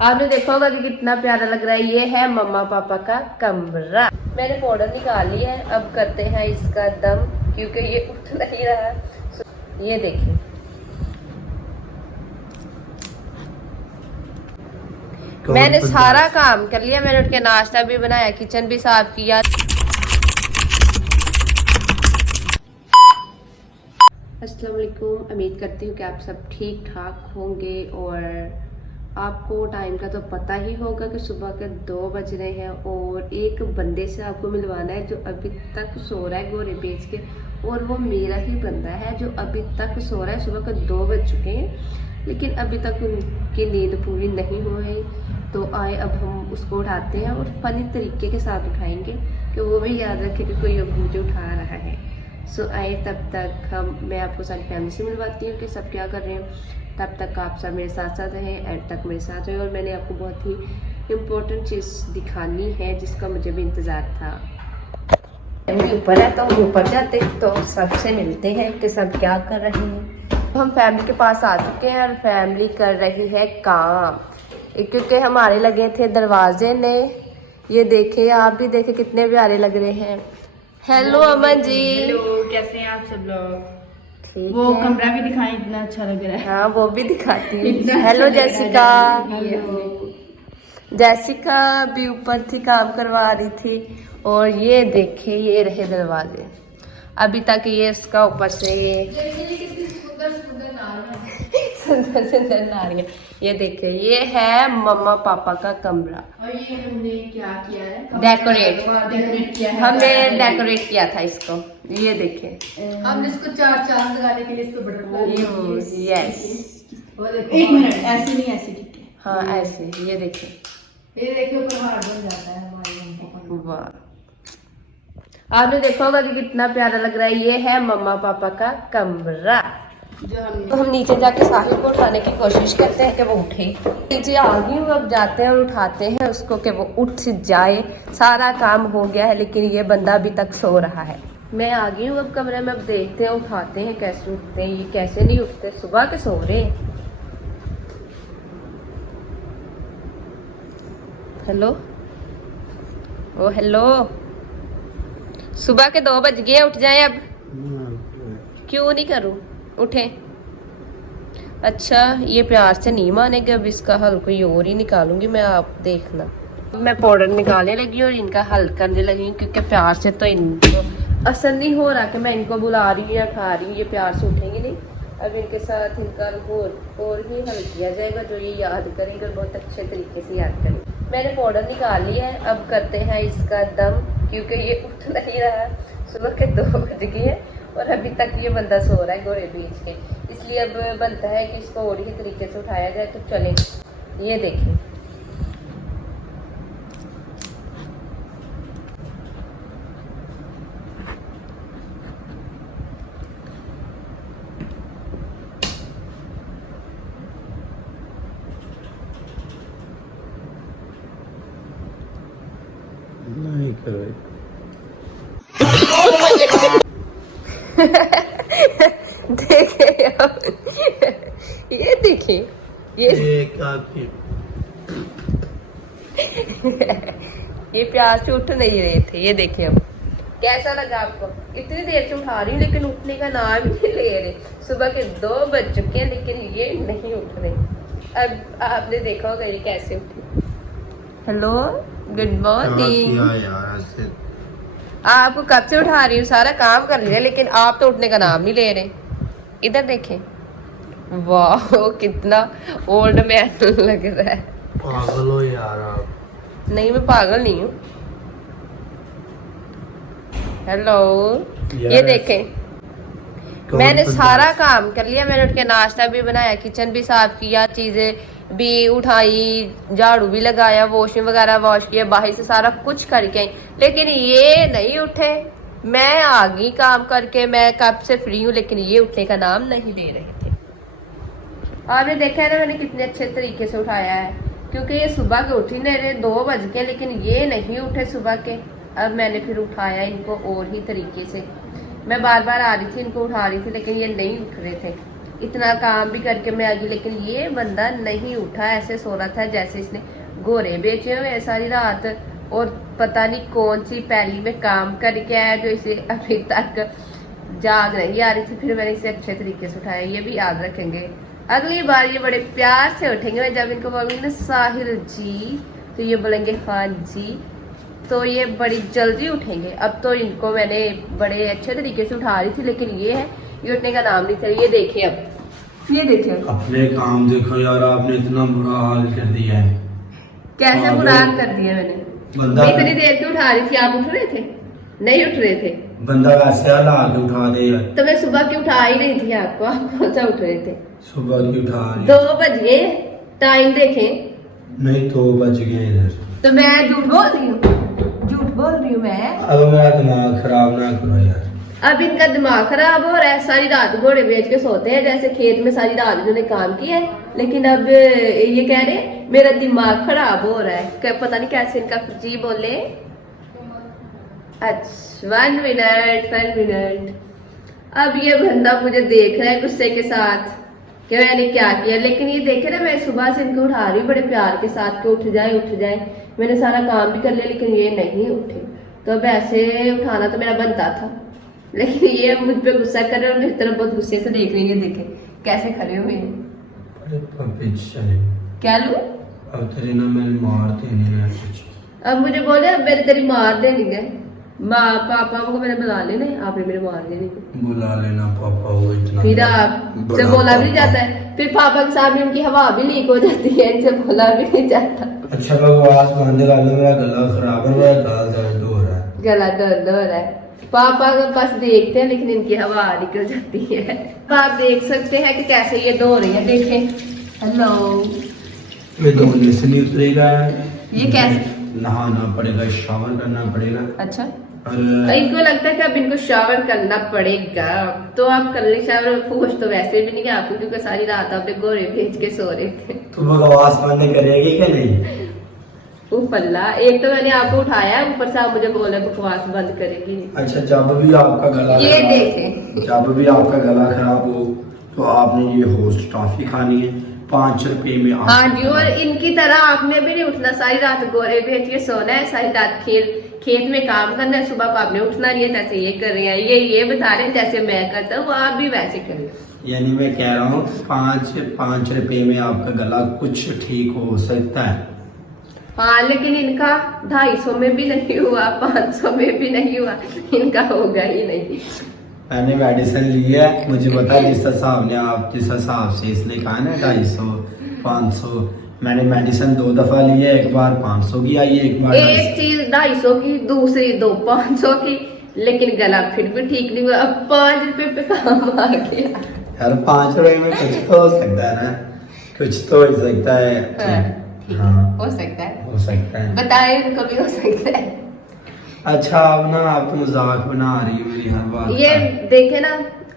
आपने देखा होगा कि कितना प्यारा लग रहा है। ये है मम्मा पापा का कमरा। मैंने पाउडर निकाल लिया है, अब करते हैं इसका दम क्योंकि ये उठ नहीं रहा। ये देखिए, मैंने सारा काम कर लिया। मैंने उठ के नाश्ता भी बनाया, किचन भी साफ किया। अस्सलाम वालेकुम, उम्मीद करती हूँ कि आप सब ठीक ठाक होंगे। और आपको टाइम का तो पता ही होगा कि सुबह के 2 बज रहे हैं और एक बंदे से आपको मिलवाना है जो अभी तक सो रहा है गोरे बेच के। और वो मेरा ही बंदा है जो अभी तक सो रहा है। सुबह के 2 बज चुके हैं लेकिन अभी तक उनकी नींद पूरी नहीं हुई। तो आए अब हम उसको उठाते हैं और फनी तरीके के साथ उठाएंगे कि वो भी याद रखे कि कोई अब मुझे उठा रहा है। सो आए तब तक मैं आपको सारी फैमिली से मिलवाती हूँ कि सब क्या कर रहे हैं। तब तक आप सब मेरे साथ साथ रहें, एंड तक मेरे साथ रहें। और मैंने आपको बहुत ही इम्पोर्टेंट चीज़ दिखानी है जिसका मुझे भी इंतज़ार था। ऊपर है तो हम ऊपर जाते तो सबसे मिलते हैं कि सब क्या कर रहे हैं। हम फैमिली के पास आ चुके हैं और फैमिली कर रही है काम क्योंकि हमारे लगे थे दरवाजे ने। ये देखे, आप भी देखे कितने प्यारे लग रहे हैं। हेलो अमन जी। हेलो, कैसे हैं आप सब लोग? ठीक वो है, कमरा भी दिखाएं, इतना अच्छा लग रहा है। हाँ वो भी दिखाती हूँ। इतना हेलो अच्छा लग जैसिका। रहा है। जैसिका भी ऊपर थी, काम करवा रही थी। और ये देखे, ये रहे दरवाजे। अभी तक ये उसका ऊपर से सुंदर सुंदर नारियां। ये देखे, ये है मम्मा पापा का कमरा। और ये हमने क्या किया है? डेकोरेट किया है। हमने डेकोरेट किया था इसको। ये देखे, हमने इसको 4 चांद लगाने के लिए इसको बटरफ्लाई। यस, एक मिनट, ऐसे नहीं, ऐसे ठीक है। हाँ ऐसे। ये देखे, ये देखिए ऊपर हार्ड बन जाता है हमारे मम्मा का। वाह, आपने देखा होगा कि कितना प्यारा लग रहा है। ये है मम्मा पापा का कमरा। जो तो हम नीचे जाके साहिल को उठाने की कोशिश करते हैं कि वो उठे। नीचे आ गई हूँ, अब जाते हैं और उठाते हैं उसको कि वो उठ जाए। सारा काम हो गया है लेकिन ये बंदा अभी तक सो रहा है। मैं आ गई हूँ अब कमरे में, अब देखते हैं उठाते हैं कैसे उठते हैं। ये कैसे नहीं उठते, सुबह के सो रहे हैं। हेलो, ओ हेलो, सुबह के 2 बज गए, उठ जाए अब। क्यों नहीं करूँ, उठे। अच्छा, ये प्यार से नहीं मानेगा, अब इसका हल कोई और ही निकालूंगी मैं, आप देखना। मैं पाउडर निकालने लगी और इनका हल करने लगी क्योंकि प्यार से तो इनको असर नहीं हो रहा कि मैं इनको बुला रही हूँ या खा रही हूँ। ये प्यार से उठेंगे नहीं। अब इनके साथ इनका और ही हल किया जाएगा जो ये याद करेंगे और बहुत अच्छे तरीके से याद करेंगे। मैंने पाउडर निकाल लिया है, अब करते हैं इसका दम क्योंकि ये उठ नहीं रहा। सुबह के 2 बज गए हैं और अभी तक ये बंदा सो रहा है गोरे बीच के। इसलिए अब बनता है कि इसको और ही तरीके से उठाया जाए। तो चलें, ये देखें, नहीं करो। देखे ये देखिए, ये काफी ये प्यार से उठ नहीं रहे थे। ये देखे, अब कैसा लगा आपको? इतनी देर से उठा रही हूँ लेकिन उठने का नाम ही नहीं ले रहे। सुबह के 2 बज चुके हैं लेकिन ये नहीं उठ रहे। अब आपने देखा होगा ये कैसे उठी। Hello, good morning. आपको कब से उठा रही हूँ, सारा काम कर लिया लेकिन आप तो उठने का नाम नहीं ले रहे। इधर देखें, वाह कितना ओल्ड मैन लग रहा है। पागल हो यार आप। नहीं, मैं पागल नहीं हूँ। हेलो, ये देखें, मैंने सारा काम कर लिया। मैंने उठ के नाश्ता भी बनाया, किचन भी साफ किया, चीजें भी उठाई, झाड़ू भी लगाया, वॉशिंग वगैरह वॉश किया, बाहर से सारा कुछ करके आई लेकिन ये नहीं उठे। मैं आ गई काम करके, मैं कब से फ्री हूँ लेकिन ये उठने का नाम नहीं ले रहे थे। आपने देखा है ना मैंने कितने अच्छे तरीके से उठाया है क्योंकि ये सुबह के उठ ही नहीं रहे। 2 बज गए लेकिन ये नहीं उठे सुबह के। अब मैंने फिर उठाया इनको और ही तरीके से। मैं बार बार आ रही थी, इनको उठा रही थी लेकिन ये नहीं उठ रहे थे। इतना काम भी करके मैं आ गई, लेकिन ये बंदा नहीं उठा, ऐसे सो रहा था जैसे इसने घोड़े बेचे हुए हैं सारी रात, और पता नहीं कौन सी पहली में काम करके आया जो इसे अभी तक जाग नहीं आ रही थी। फिर मैंने इसे अच्छे तरीके से उठाया, ये भी याद रखेंगे। अगली बार ये बड़े प्यार से उठेंगे, मैं जब इनको बोलूँगी ना साहिल जी तो ये बोलेंगे हाँ जी, तो ये बड़ी जल्दी उठेंगे। अब तो इनको मैंने बड़े अच्छे तरीके से उठा रही थी, लेकिन ये है ये उठने का नाम नहीं था। ये देखिए, अब ये देखिए अपने काम देखो यार, आपने इतना बुरा हाल कर दिया है। कैसे बुरा हाल कर दिया मैंने। बंदा मैं इतनी देर की उठा रही थी, आप उठ रहे थे? नहीं उठ रहे थे। बंदा वैसे हाल के उठा दे यार। तो मैं सुबह की उठा ही नहीं थी आपको, आप कौन सा उठ रहे थे? सुबह की उठा रही 2 बज गए, टाइम देखें। नहीं, 2 बज गए इधर। तो मैं झूठ बोल रही हूँ, झूठ बोल रही हूँ मैं। अब मेरा दिमाग खराब ना करो यार। अब इनका दिमाग खराब हो रहा है, सारी रात घोड़े बेच के सोते हैं जैसे खेत में सारी रात इन्होंने काम किया है, लेकिन अब ये कह रहे हैं मेरा दिमाग खराब हो रहा है। पता नहीं कैसे इनका जी बोले। अच्छा 1 मिनट। अब ये बंदा मुझे देख रहा है गुस्से के साथ कि मैंने क्या किया, लेकिन ये देखे ना मैं सुबह से इनको उठा रही हूँ बड़े प्यार के साथ कि उठ जाए। मैंने सारा काम भी कर लिया, लेकिन ये नहीं उठे। तो अब ऐसे उठाना तो मेरा बनता था, लेकिन ये मुझ पे गुस्सा कर रहे हैं और मेरी तरफ बहुत गुस्से से देख रही है। देखे कैसे खड़े हुए हैं। अरे पपी चले, क्या लूं? अब तेरे ना मैंने मार देने हैं कुछ। अब मुझे बोले अब मेरे तेरी मार देनी है। माँ पापा को मैंने बुला लेने, आपने मेरे मार देनी है। बुला लेना पापा को, इतना फिर आप से बोला भी नहीं जाता है, फिर पापा के सामने उनकी हवा भी लीक हो जाती है, इनसे बोला भी नहीं जाता। अच्छा बकवास बंद कर लो, मेरा गला खराब है, मेरा गला दर्द हो रहा है। गला दर्द हो रहा है। पापा के पास देखते हैं, लेकिन इनकी हवा निकल जाती है। तो आप देख सकते हैं कि कैसे ये धो रही है। देखें, हेलो, ये धोने से नहीं उतरेगा, ये कैसे? नहाना पड़ेगा, शावर करना पड़ेगा। अच्छा, और इनको लगता है कि अब इनको शावर करना पड़ेगा, तो आप कर ले शावर। होश तो वैसे भी नहीं है आपको, क्योंकि सारी रात आपने गोरे भेज के सो रहे थे। तो बकवास बंद करेगी क्या नहीं? पल्ला, एक तो मैंने आपको उठाया, ऊपर से आप मुझे बोले बकवास बंद करेगी। अच्छा, जब भी आपका गला ये खराब- देखें, जब भी आपका गला खराब हो तो आपने ये होस्ट टॉफी खानी है 5 रुपए में। हाँ जी, और इनकी तरह आपने भी नहीं उठना, सारी रात गोरे भेज के सोना है, सारी रात खेत में काम करना है, सुबह को आपने उठना नहीं है। जैसे ये कर रहे हैं, ये बता रहे हैं जैसे मैं करता हूँ, आप भी वैसे करें। यानी मैं कह रहा हूँ 5 रुपए में आपका गला कुछ ठीक हो सकता है। हाँ, लेकिन इनका 250 में भी नहीं हुआ, 500 में भी नहीं हुआ, इनका होगा ही नहीं। मैंने मेडिसिन ली है, मुझे पता है जिस हिसाब से इसने कहा ना 250 500, मैंने मेडिसिन 2 दफा ली है। एक बार 500 की आई है, एक बार एक चीज 250 की, दूसरी 500 की, लेकिन गला फिर भी ठीक नहीं हुआ। अब 5 रुपए पे काम आ गया। यार 5 रुपए में कुछ तो हो सकता है ना, कुछ तो हो सकता है। हाँ, हो सकता है, हो सकता है। बताए उनको भी हो सकता है। अच्छा, अब ना आप तो मजाक बना रही है मेरी हर बात ये का। देखे ना,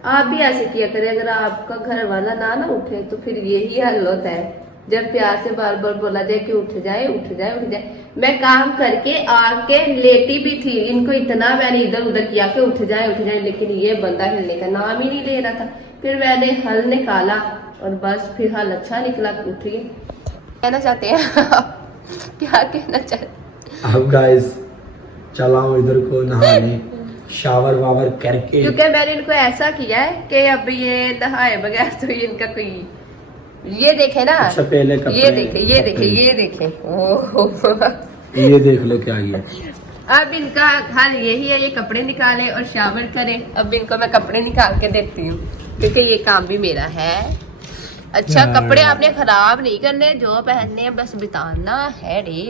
आप भी ऐसे किया करें, अगर आपका घर वाला ना उठे तो फिर यही हल होता है। जब प्यार से बार बार बोला जाए कि उठ जाए। मैं काम करके आके लेटी भी थी, इनको इतना मैंने इधर उधर किया कि उठ जाए, लेकिन ये बंदा हिलने का नाम ही नहीं ले रहा था। फिर मैंने हल निकाला और बस फिर हल अच्छा निकला, उठ गए। कहना चाहते हैं क्या कहना चाहते? अब गाइस चला हूँ इधर को नहाने, शावर वावर करके, क्योंकि मैंने इनको ऐसा किया है कि अब ये नहाए बगैर तो इनका कोई, ये देखे ना। अच्छा पहले कपड़े, ये देखे ओह, ये देख लो क्या किया। अब इनका हाल यही है, ये कपड़े निकाले और शावर करें। अब इनको मैं कपड़े निकाल के देती हूँ, क्योंकि ये काम भी मेरा है। अच्छा, कपड़े आपने खराब नहीं करने, जो पहनने हैं बस बिताना है रे।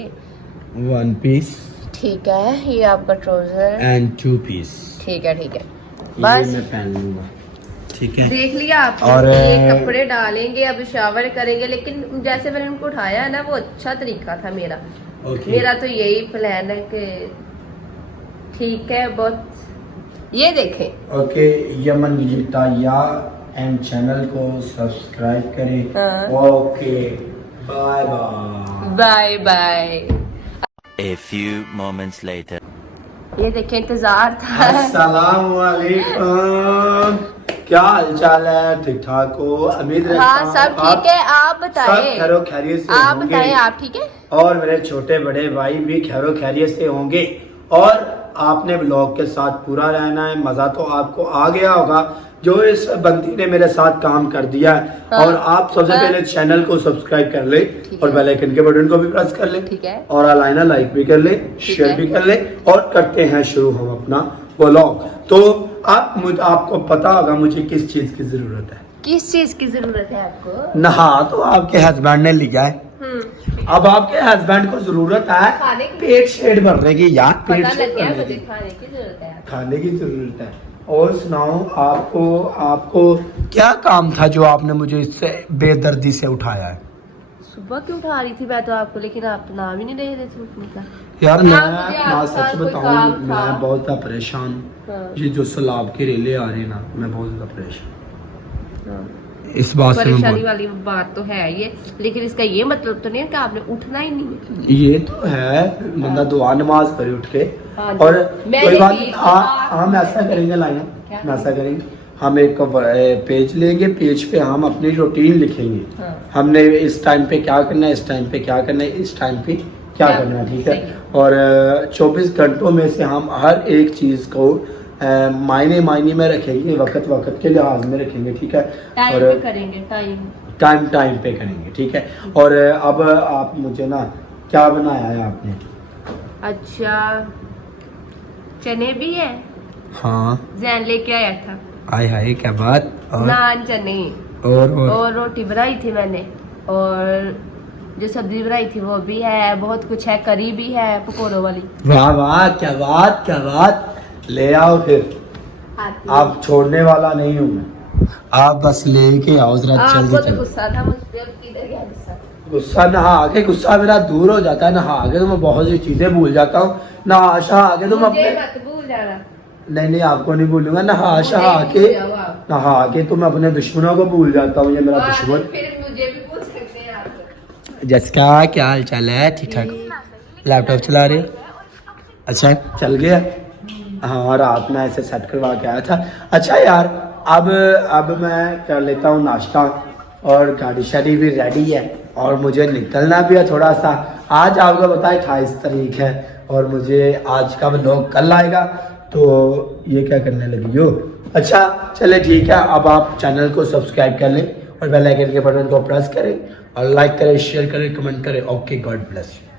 1 पीस ठीक है, ये आपका ट्राउजर एंड 2 पीस, ठीक है ये बस मैं पहन लूंगा। ठीक है, देख लिया आप। और ये कपड़े डालेंगे, अब शावर करेंगे, लेकिन जैसे मैंने उनको उठाया ना, वो अच्छा तरीका था मेरा। मेरा तो यही प्लान है कि ठीक है बहुत। ये देखें, ओके, यमन या एंड चैनल को सब्सक्राइब करें। हाँ। Okay, bye bye. Bye bye. A few moments later. ये देखें, इंतजार था। अस्सलाम वालेकुम। क्या हालचाल है? ठीक ठाक हो? उम्मीद रखता हाँ हूँ सब ठीक है, आप सब बताएं। खैरो खैरियत से आप होंगे। बताएं, आप ठीक है? और मेरे छोटे बड़े भाई भी खैरो खैरियत से होंगे। और आपने ब्लॉग के साथ पूरा रहना है। मजा तो आपको आ गया होगा जो इस बंदी ने मेरे साथ काम कर दिया है। हाँ। और आप सबसे पहले चैनल को सब्सक्राइब कर ले और बेल आइकन के बटन को भी प्रेस कर ले। ठीक है। और अलाइना लाइक भी कर ले, शेयर है। भी कर ले। और करते हैं शुरू हम अपना ब्लॉग। तो आपको पता होगा मुझे किस चीज की जरूरत है। किस चीज की जरूरत है आपको? नहा तो आपके हस्बैंड ने लिया है। अब आपके हस्बैंड को जरूरत खाने है की। पेट शेड भरने की। यार पेट पता शेड लग गया भरने मुझे, की, खाने की जरूरत है। खाने की जरूरत है। और सुनाओ, आपको क्या काम था जो आपने मुझे इससे बेदर्दी से उठाया है? सुबह क्यों उठा रही थी मैं तो आपको, लेकिन आप तो नाम ही नहीं दे रहे थे उठने का। यार हाँ, मैं मुझे ना आपके सच साथ कोई बताऊं, काम था। मैं बहुत ज़्यादा परेशान हूँ। हाँ। ये जो सैलाब की रेले आ रही है ना, मैं बहुत ज़्यादा परेशान हाँ। हूँ। इस बात से मैं परेशानी वाली बात तो है ये, लेकिन इसका ये मतलब तो नहीं है कि आपने उठना ही नहीं है। ये तो है, बंदा दुआ नमाज पढ़े उठ के। हाँ जी। और मैंने कोई बात भी नहीं, कहा- हम ऐसा करेंगे लाइना, क्या हम ऐसा करेंगे, हम एक पेज लेंगे, पेज पे हम अपनी रूटीन लिखेंगे। हाँ। हमने इस टाइम पे क्या करना है, इस टाइम पे क्या करना है, इस टाइम पे क्या क्या करना है, ठीक है। सही है। और 24 घंटों में से हम हर एक चीज़ को मायने में रखेंगे, वक्त के लिहाज में रखेंगे, ठीक है। टाइम और पे करेंगे, टाइम पे करेंगे, ठीक है। और अब आप मुझे ना, क्या बनाया है आपने? अच्छा, चने भी है, हाँ, जैन लेके आया था। आय हाय क्या बात। और नान, चने और रोटी बनाई थी मैंने, और जो सब्जी बनाई थी वो भी है, बहुत कुछ है, करी भी है पकौड़ों वाली। वाह वाह, क्या बात। ले आओ फिर, आप छोड़ने वाला नहीं हूँ मैं, आप बस लेके आओ जरा आपको जल्दी तो जल्दी। गुस्सा था मुझ पे, अब किधर गया गुस्सा? गुस्सा नहा के, गुस्सा मेरा दूर हो जाता है। नहा के तो मैं बहुत सी चीजें भूल जाता हूँ। नहा शहा के तो मैं मुझे अपने, मत भूल जाना। नहीं आपको नहीं भूलूंगा। नहा शहा मुझे के, भूल जाओ आप। नहा के तो मैं अपने दुश्मनों को भूल जाता हूँ। ये मेरा और दुश्मन। फिर मुझे भी पूछ सकते हैं आप। जैसा क्या हाल चाल है? ठीक ठाक? लैपटॉप चला रहे हो? अच्छा चल गया। हाँ, रात में ऐसे सेट करवा के आया था। अच्छा यार, अब मैं कर लेता हूँ नाश्ता, और गाड़ी शाड़ी भी रेडी है, और मुझे निकलना भी है थोड़ा सा। आज आपको पता है 28 तारीख है, और मुझे आज का व्लॉग कल आएगा। तो ये क्या करने लगी हो? अच्छा चले ठीक है, अब आप चैनल को सब्सक्राइब कर लें और बेल आइकन के बटन को प्रेस करें और लाइक करें, शेयर करें, कमेंट करें। Okay, God bless you.